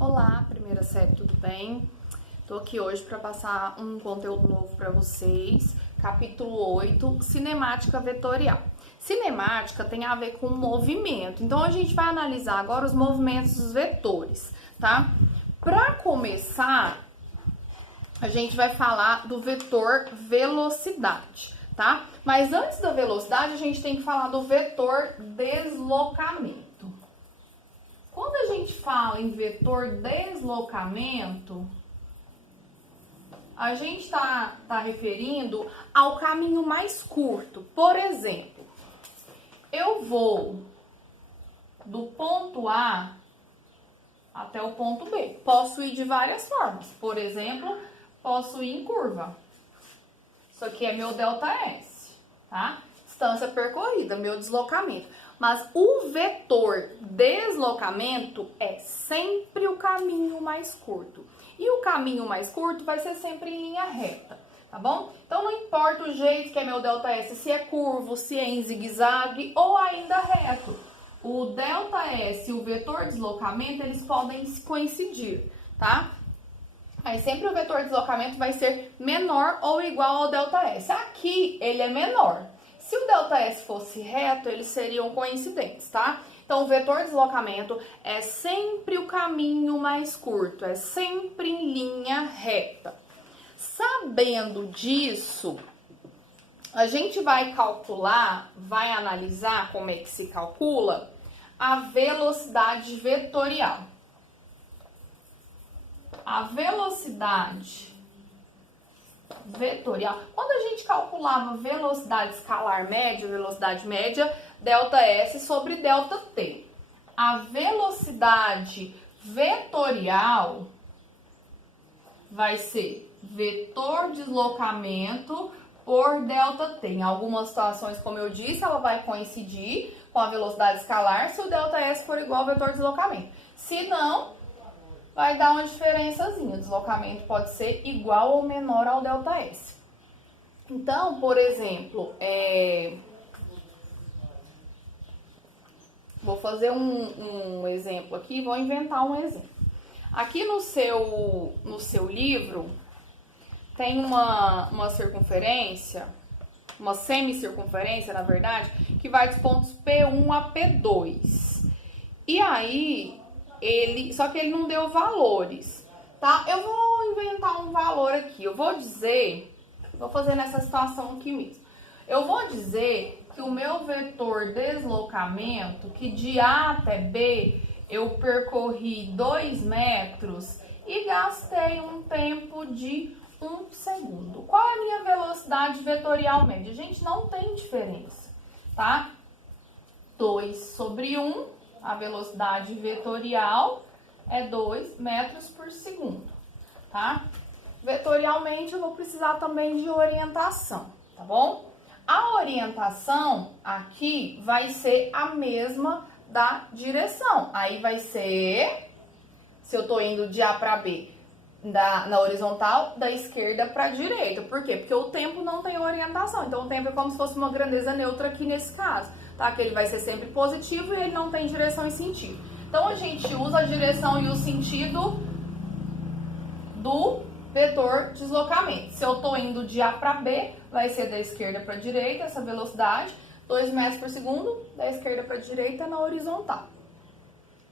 Olá, primeira série, tudo bem? Tô aqui hoje para passar um conteúdo novo para vocês. Capítulo 8, cinemática vetorial. Cinemática tem a ver com movimento, então a gente vai analisar agora os movimentos dos vetores, tá? Para começar, a gente vai falar do vetor velocidade, tá? Mas antes da velocidade, a gente tem que falar do vetor deslocamento. Quando a gente fala em vetor deslocamento, a gente está referindo ao caminho mais curto. Por exemplo, eu vou do ponto A até o ponto B. Posso ir de várias formas. Por exemplo, posso ir em curva. Isso aqui é meu ΔS, tá? Distância percorrida, meu deslocamento. Mas o vetor deslocamento é sempre o caminho mais curto. E o caminho mais curto vai ser sempre em linha reta, tá bom? Então não importa o jeito que é meu ΔS, se é curvo, se é em zigue-zague ou ainda reto. O ΔS e o vetor deslocamento, eles podem coincidir, tá? Aí sempre o vetor deslocamento vai ser menor ou igual ao ΔS. Aqui ele é menor. Se o ΔS fosse reto, eles seriam coincidentes, tá? Então, o vetor deslocamento é sempre o caminho mais curto, é sempre em linha reta. Sabendo disso, a gente vai calcular, vai analisar como é que se calcula a velocidade vetorial. A velocidade vetorial. Quando a gente calculava velocidade escalar média, velocidade média, ΔS sobre ΔT. A velocidade vetorial vai ser vetor deslocamento por ΔT. Em algumas situações, como eu disse, ela vai coincidir com a velocidade escalar se o ΔS for igual ao vetor deslocamento. Se não, vai dar uma diferençazinha. O deslocamento pode ser igual ou menor ao ΔS. Então, por exemplo, vou fazer um exemplo aqui, vou inventar um exemplo. Aqui no seu livro tem uma circunferência, uma semicircunferência, na verdade, que vai dos pontos P1 a P2. E aí, só que ele não deu valores, tá? Eu vou inventar um valor aqui. Eu vou dizer, vou fazer nessa situação aqui mesmo. Eu vou dizer que o meu vetor deslocamento, que de A até B eu percorri 2 metros e gastei um tempo de 1 segundo. Qual é a minha velocidade vetorial média? Gente, não tem diferença, tá? 2 sobre 1. A velocidade vetorial é 2 metros por segundo, tá? Vetorialmente, eu vou precisar também de orientação, tá bom? A orientação aqui vai ser a mesma da direção. Aí vai ser, se eu tô indo de A para B, na horizontal, da esquerda para a direita. Por quê? Porque o tempo não tem orientação. Então, o tempo é como se fosse uma grandeza neutra aqui nesse caso. Tá? Que ele vai ser sempre positivo e ele não tem direção e sentido. Então, a gente usa a direção e o sentido do vetor deslocamento. Se eu estou indo de A para B, vai ser da esquerda para a direita, essa velocidade, 2 metros por segundo, da esquerda para a direita na horizontal.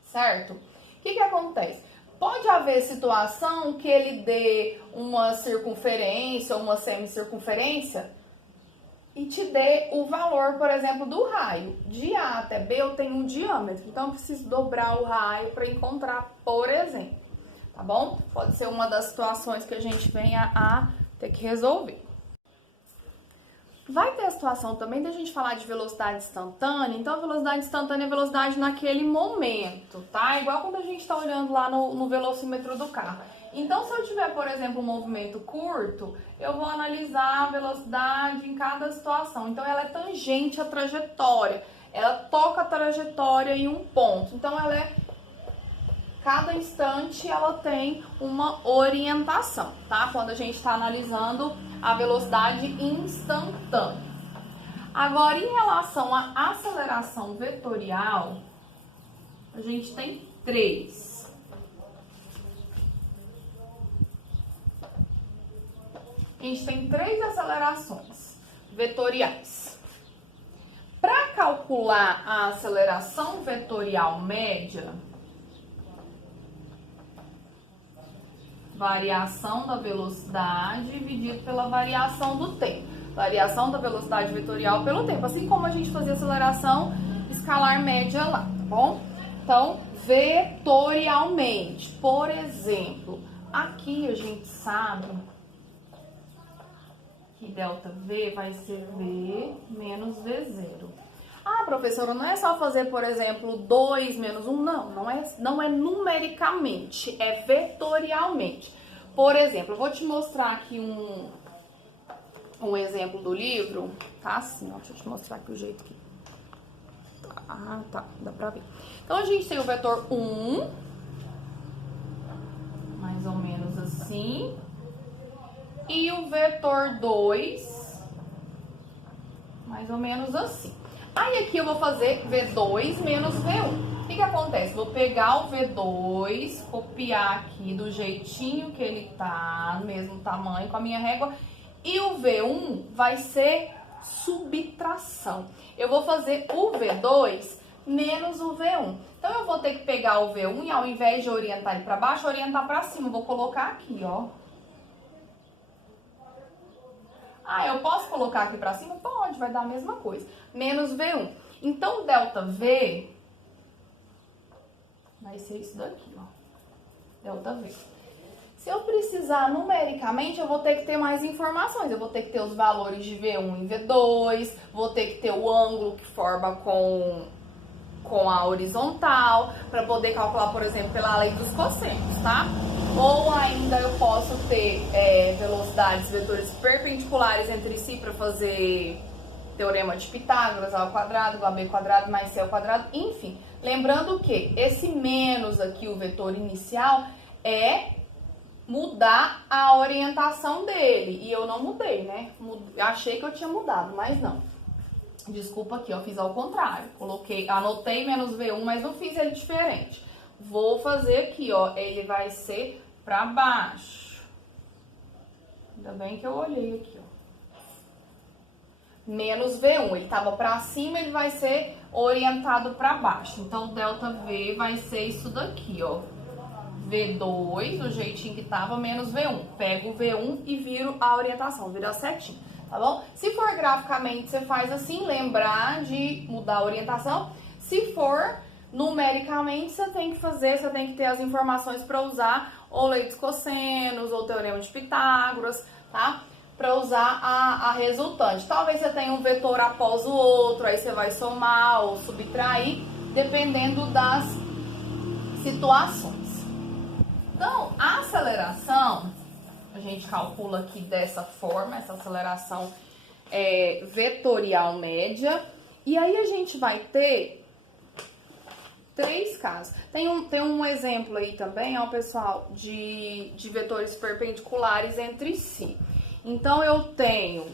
Certo? O que acontece? Pode haver situação que ele dê uma circunferência ou uma semicircunferência e te dê o valor, por exemplo, do raio. De A até B eu tenho um diâmetro, então eu preciso dobrar o raio para encontrar, por exemplo. Tá bom? Pode ser uma das situações que a gente venha a ter que resolver. Vai ter a situação também da gente falar de velocidade instantânea. Então, a velocidade instantânea é a velocidade naquele momento, tá? Igual quando a gente está olhando lá no velocímetro do carro. Então, se eu tiver, por exemplo, um movimento curto, eu vou analisar a velocidade em cada situação. Então, ela é tangente à trajetória. Ela toca a trajetória em um ponto. Então, cada instante ela tem uma orientação, tá? Quando a gente está analisando a velocidade instantânea. Agora, em relação à aceleração vetorial, a gente tem 3. a gente tem 3 acelerações vetoriais. Para calcular a aceleração vetorial média, variação da velocidade dividido pela variação do tempo. Variação da velocidade vetorial pelo tempo, assim como a gente fazia aceleração escalar média lá, tá bom? Então, vetorialmente, por exemplo, aqui a gente sabe que ΔV vai ser V menos V0. Ah, professora, não é só fazer, por exemplo, 2 menos 1? Não é numericamente, é vetorialmente. Por exemplo, eu vou te mostrar aqui um exemplo do livro. Tá assim, ó, deixa eu te mostrar aqui o jeito que... Ah, tá, dá pra ver. Então, a gente tem o vetor 1, mais ou menos assim. E o vetor 2, mais ou menos assim. Aí aqui eu vou fazer V2 menos V1. O que acontece? Vou pegar o V2, copiar aqui do jeitinho que ele tá, no mesmo tamanho, com a minha régua. E o V1 vai ser subtração. Eu vou fazer o V2 menos o V1. Então, eu vou ter que pegar o V1 e ao invés de orientar ele para baixo, orientar para cima. Vou colocar aqui, ó. Ah, eu posso colocar aqui para cima? Pode, vai dar a mesma coisa. Menos V1. Então, ΔV vai ser isso daqui, ó. ΔV. Se eu precisar numericamente, eu vou ter que ter mais informações. Eu vou ter que ter os valores de V1 e V2, vou ter que ter o ângulo que forma com a horizontal, para poder calcular, por exemplo, pela lei dos cossenos, tá? Ou ainda eu posso ter velocidades, vetores perpendiculares entre si para fazer teorema de Pitágoras, A ao quadrado, igual a B quadrado mais C ao quadrado, enfim. Lembrando que esse menos aqui, o vetor inicial, é mudar a orientação dele. E eu não mudei, né? Achei que eu tinha mudado, mas não. Desculpa aqui, eu fiz ao contrário. Anotei menos V1, mas não fiz ele diferente. Vou fazer aqui, ó. Ele vai ser pra baixo. Ainda bem que eu olhei aqui, ó. Menos V1. Ele tava pra cima, ele vai ser orientado pra baixo. Então, ΔV vai ser isso daqui, ó. V2, do jeitinho que tava, menos V1. Pego o V1 e viro a orientação, vira setinho, tá bom? Se for graficamente, você faz assim, lembrar de mudar a orientação. Se for numericamente, você tem que ter as informações para usar ou lei dos cossenos, ou teorema de Pitágoras, tá? Para usar a resultante. Talvez você tenha um vetor após o outro, aí você vai somar ou subtrair, dependendo das situações. Então, a aceleração, a gente calcula aqui dessa forma, essa aceleração vetorial média. E aí a gente vai ter 3 casos. Tem um exemplo aí também, ó, pessoal, de vetores perpendiculares entre si. Então, eu tenho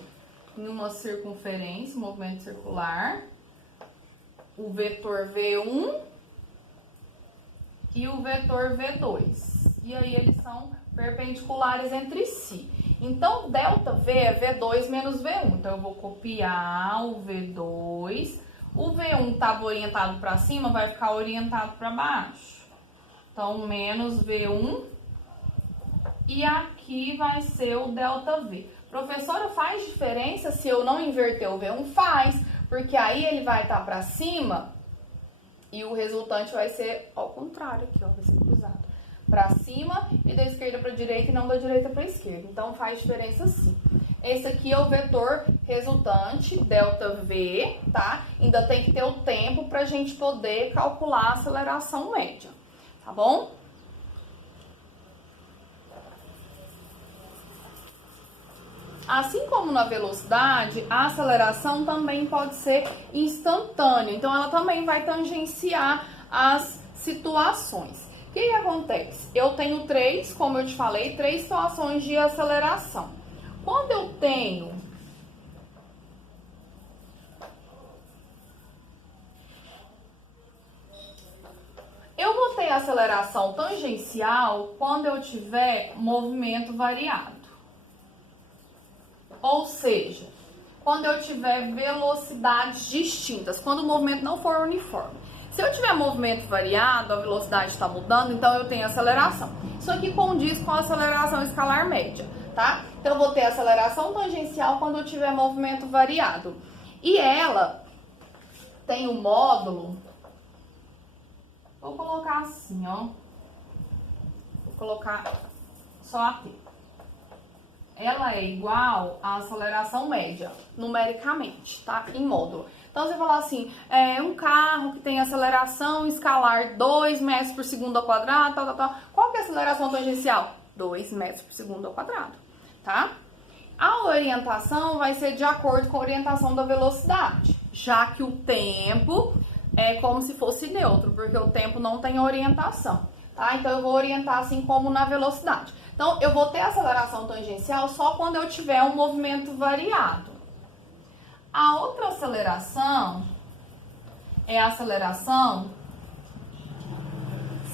numa circunferência, movimento circular, o vetor V1 e o vetor V2. E aí, eles são perpendiculares entre si. Então, ΔV é V2 menos V1. Então, eu vou copiar o V2. O V1 estava orientado para cima, vai ficar orientado para baixo. Então, menos V1. E aqui vai ser o ΔV. Professora, faz diferença se eu não inverter o V1? Faz, porque aí ele vai estar para cima e o resultante vai ser ao contrário aqui, ó, vai ser cruzado. Para cima e da esquerda para direita e não da direita para esquerda. Então, faz diferença sim. Esse aqui é o vetor resultante, ΔV, tá? Ainda tem que ter o tempo para a gente poder calcular a aceleração média, tá bom? Assim como na velocidade, a aceleração também pode ser instantânea. Então, ela também vai tangenciar as situações. O que acontece? Eu tenho como eu te falei, 3 situações de aceleração. Quando eu tenho vou ter aceleração tangencial quando eu tiver movimento variado. Ou seja, quando eu tiver velocidades distintas, quando o movimento não for uniforme. Se eu tiver movimento variado, a velocidade está mudando, então eu tenho aceleração. Isso aqui condiz com a aceleração escalar média, tá? Então eu vou ter aceleração tangencial quando eu tiver movimento variado. E ela tem um módulo, vou colocar assim, ó. Vou colocar só aqui. Ela é igual à aceleração média, numericamente, tá? Em módulo. Então, você falar assim, um carro que tem aceleração escalar 2 metros por segundo ao quadrado, tal. Qual que é a aceleração tangencial? 2 metros por segundo ao quadrado, tá? A orientação vai ser de acordo com a orientação da velocidade, já que o tempo é como se fosse neutro, porque o tempo não tem orientação, tá? Então, eu vou orientar assim como na velocidade. Então, eu vou ter aceleração tangencial só quando eu tiver um movimento variado. A outra aceleração é a aceleração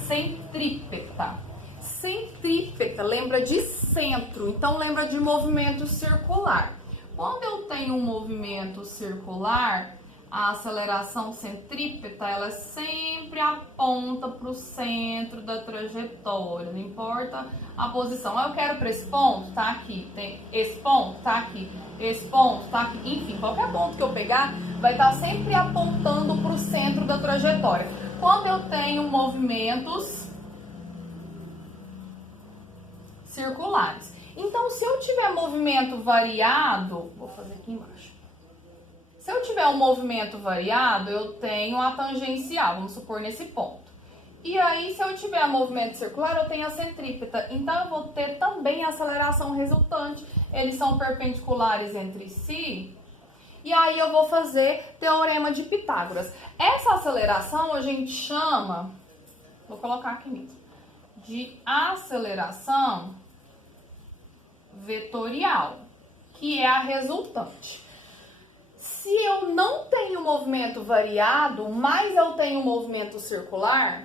centrípeta. Centrípeta lembra de centro, então lembra de movimento circular. Quando eu tenho um movimento circular, a aceleração centrípeta, ela sempre aponta para o centro da trajetória, não importa a posição. Eu quero para esse ponto, tá aqui, tem esse ponto, tá aqui, esse ponto, tá aqui, enfim, qualquer ponto que eu pegar vai estar sempre apontando para o centro da trajetória. Quando eu tenho movimentos circulares. Então, se eu tiver movimento variado, vou fazer aqui embaixo. Se eu tiver um movimento variado, eu tenho a tangencial, vamos supor nesse ponto. E aí, se eu tiver movimento circular, eu tenho a centrípeta. Então, eu vou ter também a aceleração resultante. Eles são perpendiculares entre si. E aí, eu vou fazer teorema de Pitágoras. Essa aceleração a gente chama, vou colocar aqui mesmo, de aceleração vetorial, que é a resultante. Se eu não tenho movimento variado, mas eu tenho movimento circular,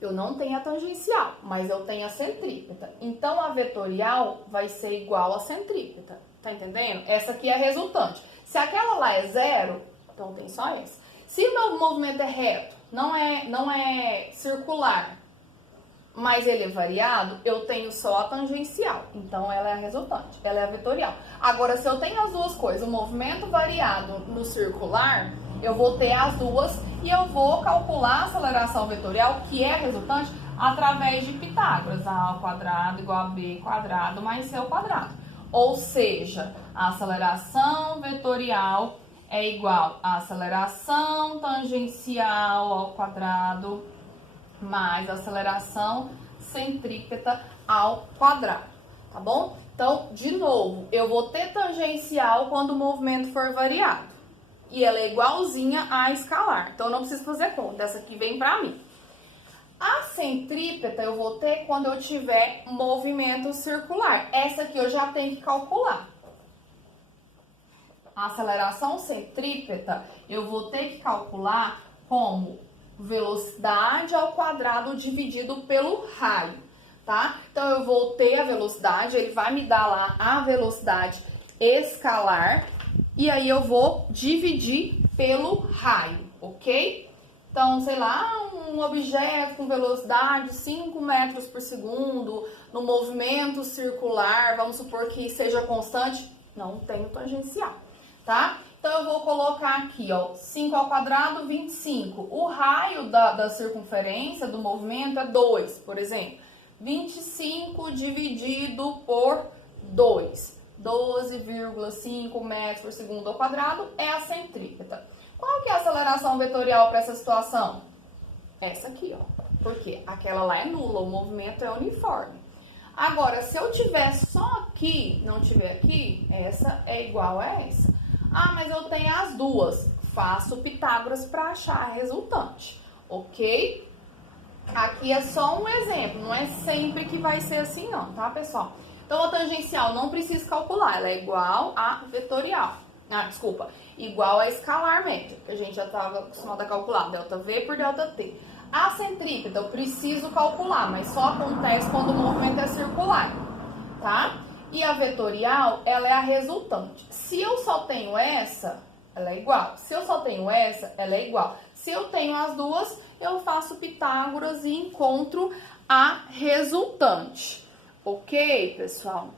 eu não tenho a tangencial, mas eu tenho a centrípeta. Então, a vetorial vai ser igual à centrípeta. Tá entendendo? Essa aqui é a resultante. Se aquela lá é zero, então tem só essa. Se o meu movimento é reto, não é circular, mas ele é variado, eu tenho só a tangencial. Então, ela é a resultante, ela é a vetorial. Agora, se eu tenho as duas coisas, o movimento variado no circular, eu vou ter as duas e eu vou calcular a aceleração vetorial, que é a resultante, através de Pitágoras. A ao quadrado igual a b quadrado mais c ao quadrado. Ou seja, a aceleração vetorial é igual à aceleração tangencial ao quadrado mais a aceleração centrípeta ao quadrado, tá bom? Então, de novo, eu vou ter tangencial quando o movimento for variado. E ela é igualzinha à escalar. Então, eu não preciso fazer conta. Essa aqui vem pra mim. A centrípeta eu vou ter quando eu tiver movimento circular. Essa aqui eu já tenho que calcular. A aceleração centrípeta eu vou ter que calcular como velocidade ao quadrado dividido pelo raio, tá? Então, eu vou ter a velocidade, ele vai me dar lá a velocidade escalar, e aí eu vou dividir pelo raio, ok? Então, sei lá, um objeto com velocidade 5 metros por segundo, no movimento circular, vamos supor que seja constante, não tenho tangencial, tá? Então, eu vou colocar aqui, ó, 5 ao quadrado, 25. O raio da circunferência do movimento é 2, por exemplo. 25 dividido por 2. 12,5 metros por segundo ao quadrado é a centrípeta. Qual que é a aceleração vetorial para essa situação? Essa aqui, ó. Porque aquela lá é nula, o movimento é uniforme. Agora, se eu tiver só aqui, não tiver aqui, essa é igual a essa. Ah, mas eu tenho as duas. Faço Pitágoras para achar a resultante, ok? Aqui é só um exemplo, não é sempre que vai ser assim não, tá, pessoal? Então, a tangencial não precisa calcular, ela é igual a vetorial. Igual a escalar média, que a gente já estava acostumado a calcular, ΔV por ΔT. A centrípeta eu preciso calcular, mas só acontece quando o movimento é circular, tá? E a vetorial, ela é a resultante. Se eu só tenho essa, ela é igual. Se eu só tenho essa, ela é igual. Se eu tenho as duas, eu faço Pitágoras e encontro a resultante. Ok, pessoal?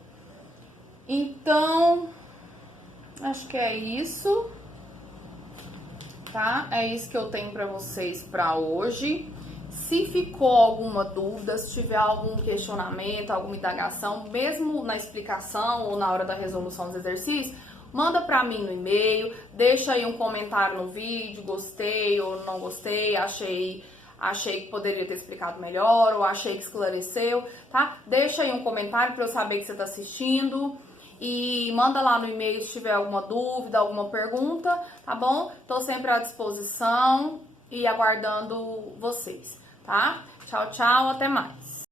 Então, acho que é isso, tá? É isso que eu tenho para vocês para hoje. Se ficou alguma dúvida, se tiver algum questionamento, alguma indagação, mesmo na explicação ou na hora da resolução dos exercícios, manda para mim no e-mail, deixa aí um comentário no vídeo, gostei ou não gostei, achei que poderia ter explicado melhor ou achei que esclareceu, tá? Deixa aí um comentário para eu saber que você está assistindo. E manda lá no e-mail se tiver alguma dúvida, alguma pergunta, tá bom? Tô sempre à disposição e aguardando vocês, tá? Tchau, tchau, até mais.